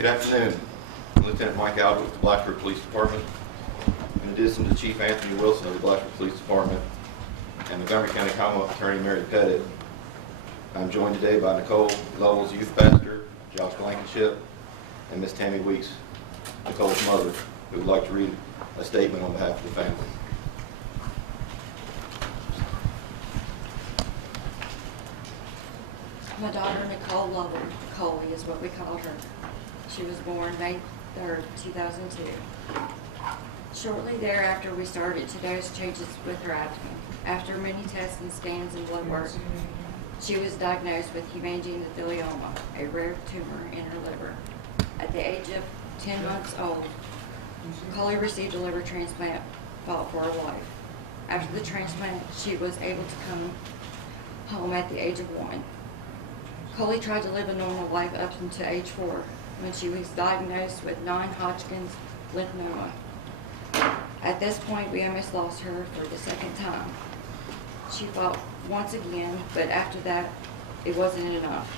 Good afternoon. I'm Lieutenant Mike Albert with the Blacksburg Police Department. In addition to Chief Anthony Wilson of the Blacksburg Police Department and Montgomery County Commonwealth Attorney Mary Pettit, I'm joined today by Nicole Lovell's youth pastor, Josh Blankenship, and Miss Tammy Weeks, Nicole's mother, who would like to read a statement on behalf of the family. My daughter, Nicole Lovell, Coley is what we called her. She was born May 3rd, 2002. Shortly thereafter, we started to notice changes with her abdomen. After many tests and scans and blood work, she was diagnosed with hemangiopericytoma, a rare tumor in her liver. At the age of 10 months old, Coley received a liver transplant, fought for her life. After the transplant, she was able to come home at the age of 1. Coley tried to live a normal life up until age 4, when she was diagnosed with non-Hodgkin's lymphoma. At this point, we almost lost her for the second time. She fought once again, but after that, it wasn't enough.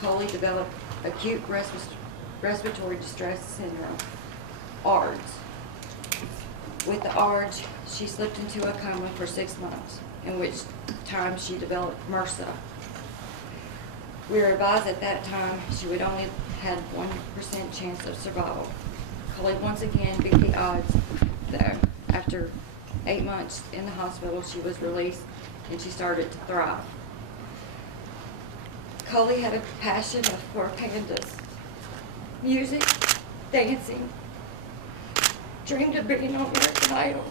Coley developed acute respiratory distress syndrome, ARDS. With the ARDS, she slipped into a coma for 6 months, in which time she developed MRSA. We were advised at that time she would only had 1% chance of survival. Coley once again beat the odds, though. After 8 months in the hospital, she was released and she started to thrive. Coley had a passion for pandas, music, dancing, dreamed of being on American Idol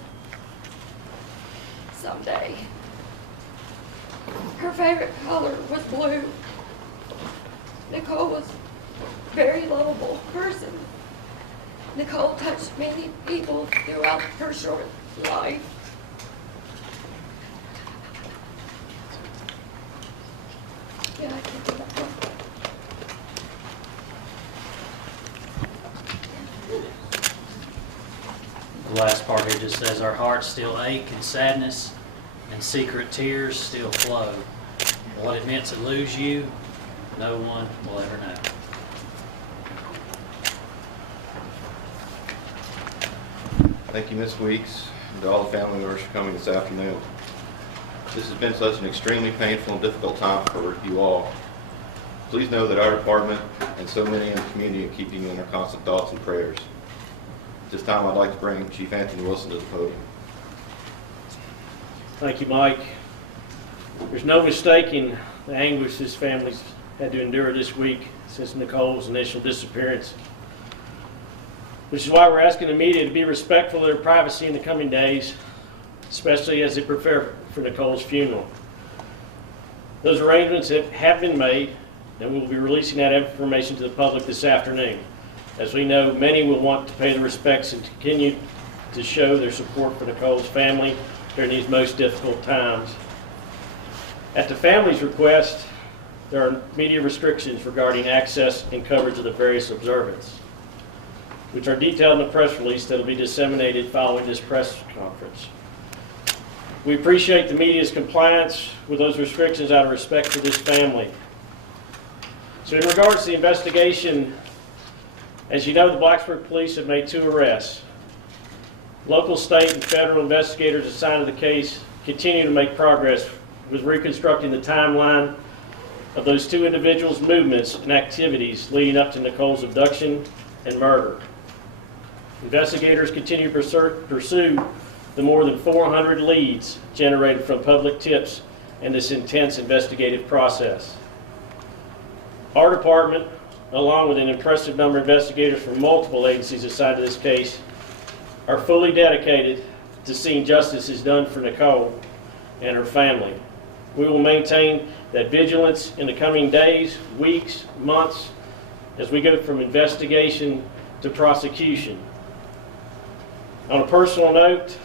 someday. Her favorite color was blue. Nicole was a very lovable person. Nicole touched many people throughout her short life. Yeah, I can do that one. The last part here just says, our hearts still ache in sadness and secret tears still flow. What it meant to lose you, no one will ever know. Thank you, Ms. Weeks, and to all the family members for coming this afternoon. This has been such an extremely painful and difficult time for you all. Please know that our department and so many in the community are keeping you in our constant thoughts and prayers. At this time, I'd like to bring Chief Anthony Wilson to the podium. Thank you, Mike. There's no mistaking the anguish this family's had to endure this week since Nicole's initial disappearance. Which is why we're asking the media to be respectful of their privacy in the coming days, especially as they prepare for Nicole's funeral. Those arrangements have been made, and we will be releasing that information to the public this afternoon. As we know, many will want to pay the respects and continue to show their support for Nicole's family during these most difficult times. At the family's request, there are media restrictions regarding access and coverage of the various observances, which are detailed in the press release that will be disseminated following this press conference. We appreciate the media's compliance with those restrictions out of respect for this family. So in regards to the investigation, as you know, the Blacksburg Police have made 2 arrests. Local, state, and federal investigators assigned to the case continue to make progress with reconstructing the timeline of those 2 individuals' movements and activities leading up to Nicole's abduction and murder. Investigators continue to pursue the more than 400 leads generated from public tips in this intense investigative process. Our department, along with an impressive number of investigators from multiple agencies assigned to this case, are fully dedicated to seeing justice is done for Nicole and her family. We will maintain that vigilance in the coming days, weeks, months, as we go from investigation to prosecution. On a personal note,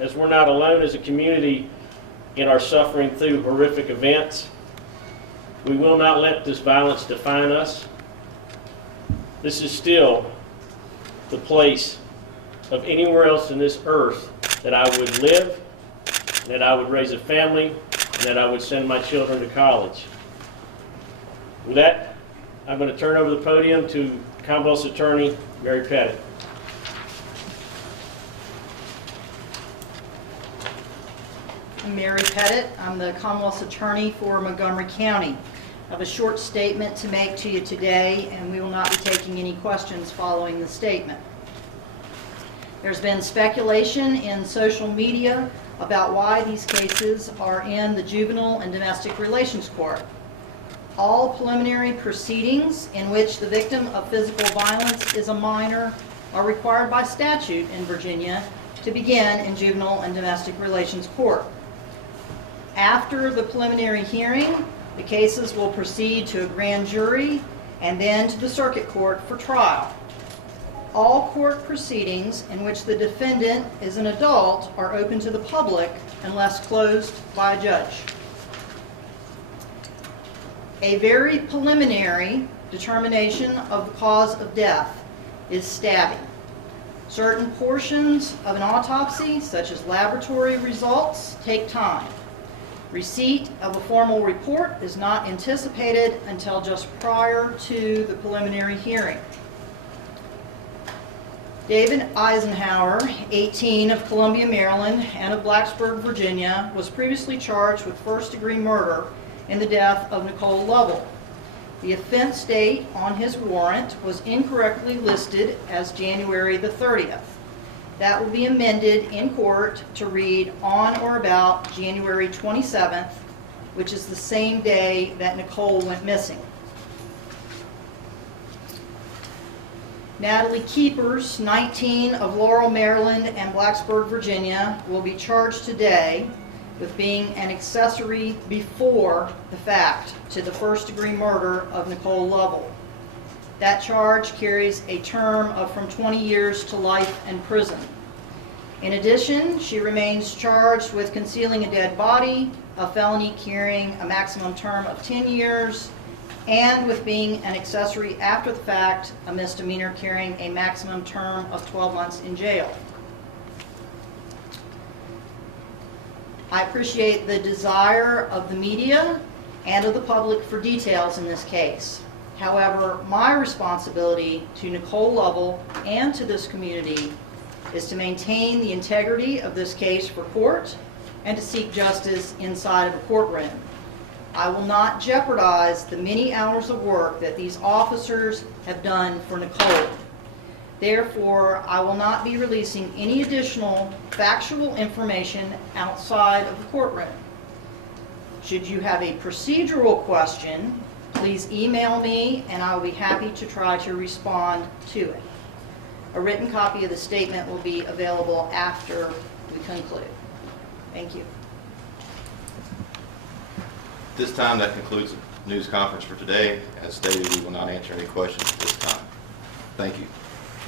as we're not alone as a community in our suffering through horrific events, we will not let this violence define us. This is still the place of anywhere else in this earth that I would live, that I would raise a family, and that I would send my children to college. With that, I'm going to turn over the podium to Commonwealth's Attorney, Mary Pettit. I'm Mary Pettit. I'm the Commonwealth's Attorney for Montgomery County. I have a short statement to make to you today, and we will not be taking any questions following the statement. There's been speculation in social media about why these cases are in the Juvenile and Domestic Relations Court. All preliminary proceedings in which the victim of physical violence is a minor are required by statute in Virginia to begin in Juvenile and Domestic Relations Court. After the preliminary hearing, the cases will proceed to a grand jury and then to the circuit court for trial. All court proceedings in which the defendant is an adult are open to the public unless closed by a judge. A very preliminary determination of the cause of death is stabbing. Certain portions of an autopsy, such as laboratory results, take time. Receipt of a formal report is not anticipated until just prior to the preliminary hearing. David Eisenhower, 18, of Columbia, Maryland, and of Blacksburg, Virginia, was previously charged with first-degree murder in the death of Nicole Lovell. The offense date on his warrant was incorrectly listed as January the 30th. That will be amended in court to read on or about January 27th, which is the same day that Nicole went missing. Natalie Keepers, 19, of Laurel, Maryland, and Blacksburg, Virginia, will be charged today with being an accessory before the fact to the first-degree murder of Nicole Lovell. That charge carries a term of from 20 years to life in prison. In addition, she remains charged with concealing a dead body, a felony carrying a maximum term of 10 years, and with being an accessory after the fact, a misdemeanor carrying a maximum term of 12 months in jail. I appreciate the desire of the media and of the public for details in this case. However, my responsibility to Nicole Lovell and to this community is to maintain the integrity of this case for court and to seek justice inside of a courtroom. I will not jeopardize the many hours of work that these officers have done for Nicole. Therefore, I will not be releasing any additional factual information outside of the courtroom. Should you have a procedural question, please email me and I will be happy to try to respond to it. A written copy of the statement will be available after we conclude. Thank you. This time, that concludes the news conference for today. As stated, we will not answer any questions at this time. Thank you.